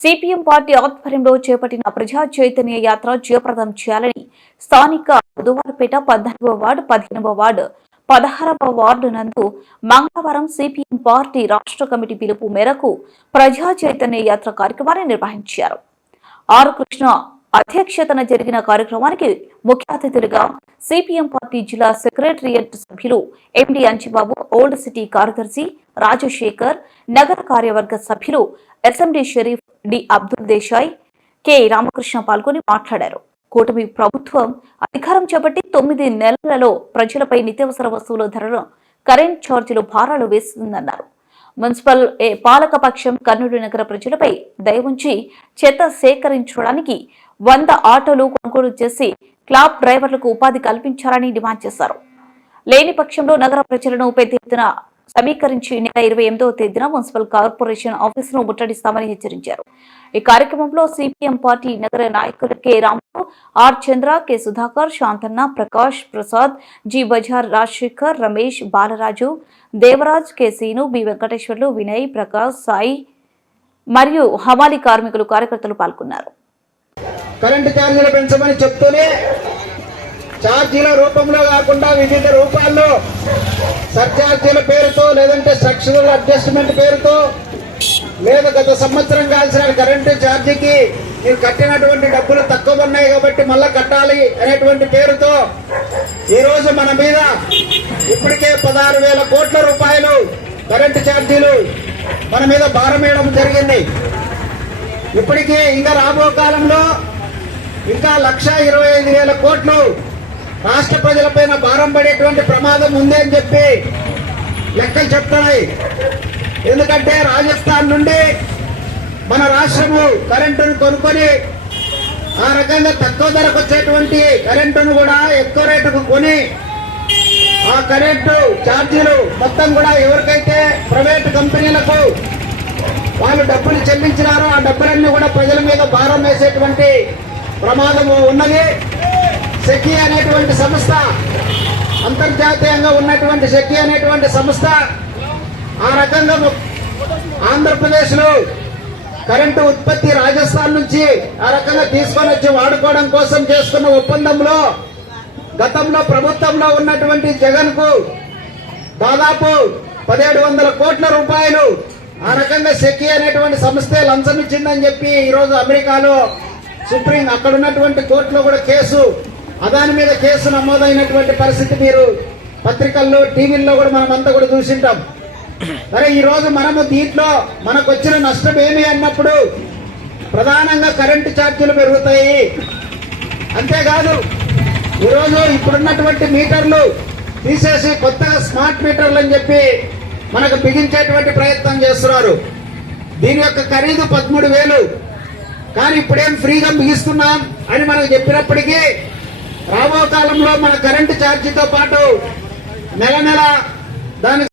CPM party ఆధ్వర్యంలో చేపట్టిన ప్రజా చైతన్య యాత్ర జయప్రదం చేయాలని స్థానిక బుధవారపేట పద్నాలుగవ వార్డు పదిహేనవ వార్డు పదహారవ వార్డు నందు మంగళవారం సిపిఎం పార్టీ రాష్ట్ర కమిటీ పిలుపు మేరకు ప్రజా చైతన్య యాత్ర కార్యక్రమాన్ని నిర్వహించారు. ఆర్ కృష్ణ అధ్యక్షతన జరిగిన కార్యక్రమానికి ముఖ్య అతిథులుగా సిపిఎం పార్టీ జిల్లా సెక్రటరియట్ సభ్యులు ఎండి అంచిబాబు ఓల్డ్ సిటీ కార్యదర్శి రాజశేఖర్ నగర కార్యవర్గ సభ్యులు SMD Sharif D. Abdul Desai K. Ramakrishna పాల్గొని మాట్లాడారు. కూటమి ప్రభుత్వం అధికారం చేపట్టి తొమ్మిది నెలలలో ప్రజలపై నిత్యావసర వస్తువుల ధరలు కరెంట్ ఛార్జీలు భారాలు వేస్తుందన్నారు. మున్సిపల్ ఏ పాలకపక్షం కర్నూలు నగర ప్రజలపై దయ ఉంచి చెత్త సేకరించడానికి వంద ఆటోలు కొనుగోలు చేసి క్లాబ్ డ్రైవర్లకు ఉపాధి కల్పించాలని డిమాండ్ చేశారు. లేని పక్షంలో నగర ప్రజలను పెద్ద ఎత్తున సమీకరించి నెల ఇరవై ఎనిమిదవ తేదీన మున్సిపల్ కార్పొరేషన్ ఆఫీసును ముట్టడిస్తామని హెచ్చరించారు. ఈ కార్యక్రమంలో సిపిఎం పార్టీ నగర నాయకులు K. Ramu R. Chandra K. Sudhakar Shantanna Prakash Prasad G. Bazar Rajashekar Ramesh Balaraju Devaraj K. Seenu B. Venkateswarlu Vinay Prakash Sai మరియు హమాలి కార్మికులు కార్యకర్తలు పాల్గొన్నారు. కరెంటు ఛార్జీలు పెంచమని చెప్తూనే ఛార్జీల రూపంలో కాకుండా వివిధ రూపాల్లో సర్ఛార్జీల పేరుతో లేదంటే స్ట్రక్చరల్ అడ్జస్ట్మెంట్ పేరుతో లేదా గత సంవత్సరం కాల్సిన కరెంటు ఛార్జీకి మీరు కట్టినటువంటి డబ్బులు తక్కువ ఉన్నాయి కాబట్టి మళ్ళా కట్టాలి అనేటువంటి పేరుతో ఈరోజు మన మీద ఇప్పటికే పదహారు వేల కోట్ల రూపాయలు కరెంటు ఛార్జీలు మన మీద భారం వేయడం జరిగింది. ఇప్పటికే ఇంకా రాబో కాలంలో ఇంకా లక్ష ఇరవై ఐదు వేల కోట్లు రాష్ట్ర ప్రజలపైన భారం పడేటువంటి ప్రమాదం ఉంది అని చెప్పి లెక్కలు చెప్తున్నాయి. ఎందుకంటే రాజస్థాన్ నుండి మన రాష్ట్రము కరెంటును కొనుక్కొని ఆ రకంగా తక్కువ ధరకు వచ్చేటువంటి కరెంటును కూడా ఎక్కువ రేటుకు కొని ఆ కరెంటు ఛార్జీలు మొత్తం కూడా ఎవరికైతే ప్రైవేట్ కంపెనీలకు వాళ్ళు డబ్బులు చెల్లించినారో ఆ డబ్బులన్నీ కూడా ప్రజల మీద భారం వేసేటువంటి ప్రమాదము ఉన్నది. సెకి అనేటువంటి సంస్థ అంతర్జాతీయంగా ఉన్నటువంటి శక్తి అనేటువంటి సంస్థ ఆ రకంగా ఆంధ్రప్రదేశ్లో కరెంటు ఉత్పత్తి రాజస్థాన్ నుంచి ఆ రకంగా తీసుకొని వచ్చి వాడుకోవడం కోసం చేసుకున్న ఒప్పందంలో గతంలో ప్రభుత్వంలో ఉన్నటువంటి జగన్కు దాదాపు పదిహేడు వందల కోట్ల రూపాయలు ఆ రకంగా సెకి అనేటువంటి సంస్థే లంచం ఇచ్చిందని చెప్పి ఈరోజు అమెరికాలో సుప్రీం అక్కడ ఉన్నటువంటి కోర్టులో కూడా కేసు అదాని మీద కేసు నమోదైనటువంటి పరిస్థితి మీరు పత్రికల్లో టీవీల్లో కూడా మనం అంతా కూడా చూసింటాం. సరే ఈరోజు మనము దీంట్లో మనకు వచ్చిన నష్టం ఏమి అన్నప్పుడు ప్రధానంగా కరెంటు ఛార్జీలు పెరుగుతాయి. అంతేకాదు ఈరోజు ఇప్పుడున్నటువంటి మీటర్లు తీసేసి కొత్తగా స్మార్ట్ మీటర్లు అని చెప్పి మనకు బిగించేటువంటి ప్రయత్నం చేస్తున్నారు. దీని యొక్క ఖరీదు పదమూడు వేలు. కానీ ఇప్పుడేం ఫ్రీగా బిగిస్తున్నాం అని మనకు చెప్పినప్పటికీ రాబో కాలంలో మన కరెంటు ఛార్జీతో పాటు నెల నెల దానికి